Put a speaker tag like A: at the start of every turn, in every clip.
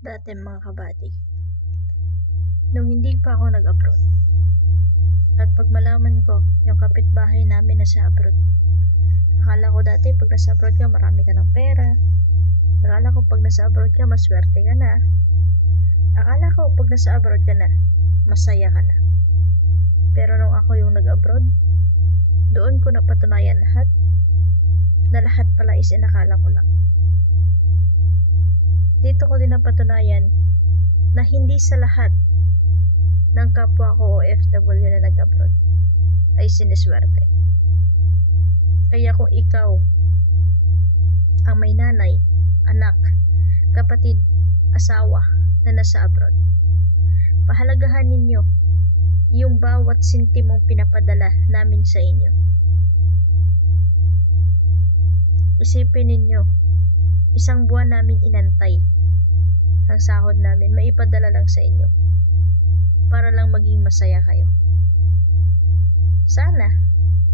A: Dati mga kabady, nung hindi pa ako nag-abroad, at pag malaman ko yung kapitbahay namin na sa abroad, akala ko dati pag nasa abroad ka marami ka ng pera, akala ko pag nasa abroad ka maswerte ka na, akala ko pag nasa abroad ka na, masaya ka na. Pero nung ako yung nag-abroad, doon ko napatunayan lahat, na lahat pala is inakala ko lang. Dito ko din napatunayan na hindi sa lahat ng kapwa ko OFW na nag-abroad ay siniswerte. Kaya kung ikaw ang may nanay, anak, kapatid, asawa na nasa abroad, pahalagahan ninyo yung bawat sintimong pinapadala namin sa inyo. Isipin ninyo, isang buwan namin inantay ang sahod namin, maipadala lang sa inyo para lang maging masaya kayo. Sana,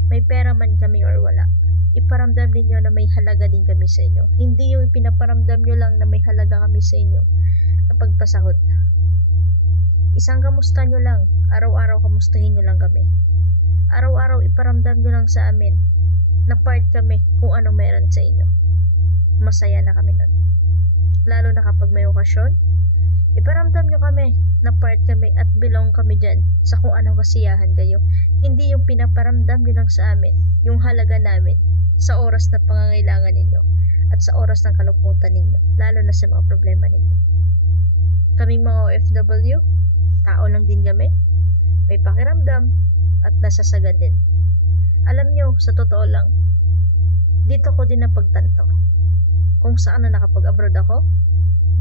A: may pera man kami or wala, iparamdam ninyo na may halaga din kami sa inyo. Hindi yung pinaparamdam nyo lang na may halaga kami sa inyo kapag pasahod na. Isang kamusta nyo lang, araw-araw kamustahin nyo lang kami. Araw-araw iparamdam nyo lang sa amin na part kami kung ano meron sa inyo. Masaya na kami nun. Lalo na kapag may okasyon, iparamdam nyo kami na part kami at belong kami dyan sa kung anong kasiyahan kayo. Hindi yung pinaparamdam nyo lang sa amin, yung halaga namin sa oras na pangangailangan ninyo at sa oras ng kalungkutan ninyo, lalo na sa mga problema ninyo. Kaming mga OFW, tao lang din kami, may pakiramdam at nasasagad din. Alam nyo, sa totoo lang, dito ko din napagtanto. Kung saan na nakapag-abroad ako,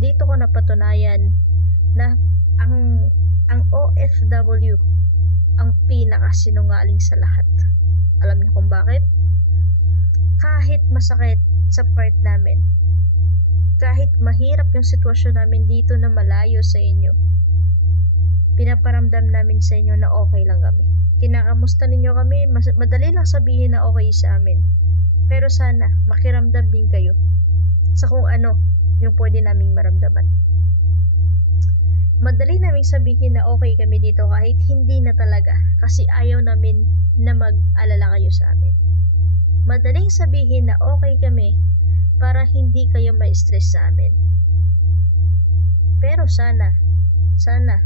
A: dito ko napatunayan na ang ang OFW ang pinakasinungaling sa lahat. Alam niyo kung bakit? Kahit masakit sa part namin, kahit mahirap yung sitwasyon namin dito na malayo sa inyo, pinaparamdam namin sa inyo na okay lang kami. Kinakamusta ninyo kami, mas, madali lang sabihin na okay sa amin. Pero sana, makiramdam din kayo sa kung ano yung pwede naming maramdaman. Madali naming sabihin na okay kami dito kahit hindi na talaga kasi ayaw namin na mag-alala kayo sa amin. Madaling sabihin na okay kami para hindi kayo ma-stress sa amin. Pero sana, sana,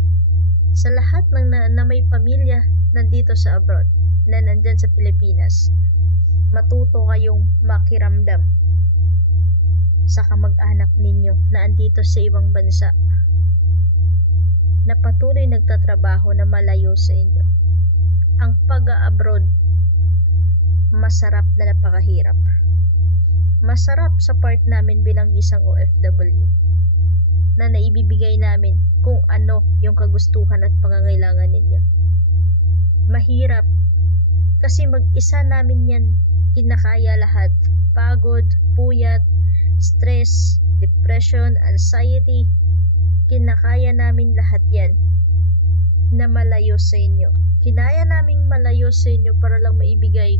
A: sa lahat ng na, na may pamilya nandito sa abroad, na nandyan sa Pilipinas, matuto kayong makiramdam sa kamag-anak ninyo na andito sa ibang bansa na patuloy nagtatrabaho na malayo sa inyo. Ang pag-abroad, masarap na napakahirap. Masarap sa part namin bilang isang OFW na naibibigay namin kung ano yung kagustuhan at pangangailangan ninyo. Mahirap kasi mag-isa namin yan kinakaya lahat. Pagod, puyat, stress, depression, anxiety, kinakaya namin lahat yan na malayo sa inyo. Kinaya naming malayo sa inyo para lang maibigay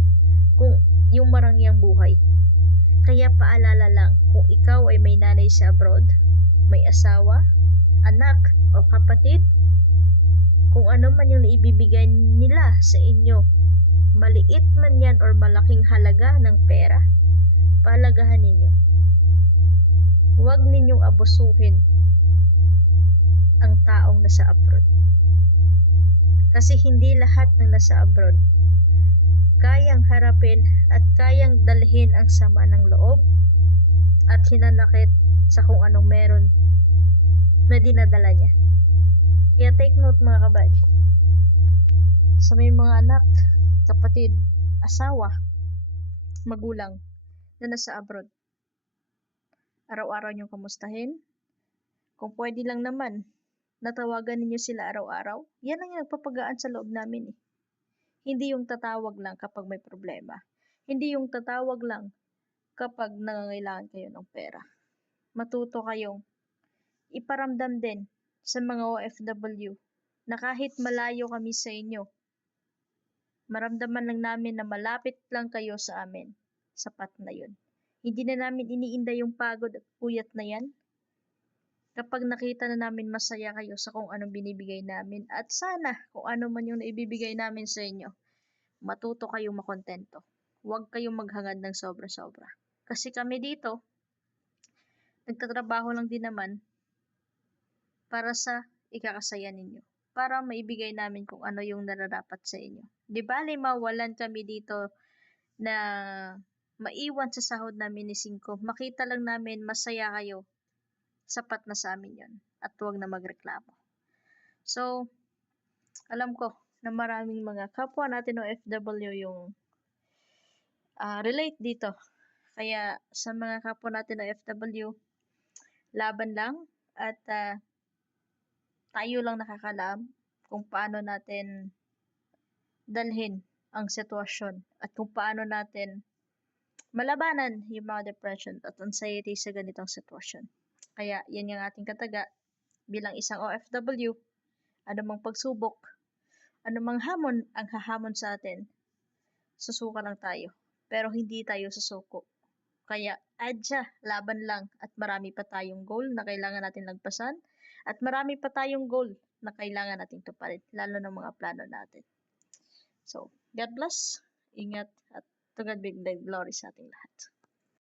A: kung yung marangyang buhay. Kaya paalala lang, kung ikaw ay may nanay sa abroad, may asawa, anak, o kapatid, kung ano man yung naibibigay nila sa inyo, maliit man yan or malaking halaga ng pera, palagahan ninyo. Huwag ninyong abusuhin ang taong nasa abroad. Kasi hindi lahat ng nasa abroad kayang harapin at kayang dalhin ang sama ng loob at hinanakit sa kung anong meron na dinadala niya. Kaya take note mga kabad. Sa may mga anak, kapatid, asawa, magulang na nasa abroad. Araw-araw niyong kamustahin. Kung pwede lang naman, natawagan ninyo sila araw-araw. Yan ang nagpapagaan sa loob namin eh. Hindi yung tatawag lang kapag may problema. Hindi yung tatawag lang kapag nangangailangan kayo ng pera. Matuto kayong iparamdam din sa mga OFW na kahit malayo kami sa inyo, maramdaman lang namin na malapit lang kayo sa amin. Sapat na yun. Hindi na namin iniinda yung pagod at puyat na yan. kapag nakita na namin masaya kayo sa kung anong binibigay namin at sana kung ano man yung naibibigay namin sa inyo, matuto kayong makontento. Huwag kayong maghangad ng sobra-sobra. Kasi kami dito, nagtatrabaho lang din naman para sa ikakasaya ninyo. Para maibigay namin kung ano yung nararapat sa inyo. Di bali mawalan kami dito na maiwan sa sahod namin ni Cinco. Makita lang namin masaya kayo. Sapat na sa amin yon At huwag na magreklamo. So, alam ko na maraming mga kapwa natin o FW yung ah, relate dito. Kaya sa mga kapwa natin o FW, laban lang at ah, tayo lang nakakalam kung paano natin dalhin ang sitwasyon at kung paano natin malabanan yung mga depression at anxiety sa ganitong sitwasyon. Kaya yan yung ating kataga bilang isang OFW, anumang pagsubok, anumang hamon ang hahamon sa atin, susuka lang tayo. Pero hindi tayo susuko. Kaya adya, laban lang at marami pa tayong goal na kailangan natin lagpasan at marami pa tayong goal na kailangan nating tuparin, lalo ng mga plano natin. So, God bless, ingat at to God be the glory sa ating lahat.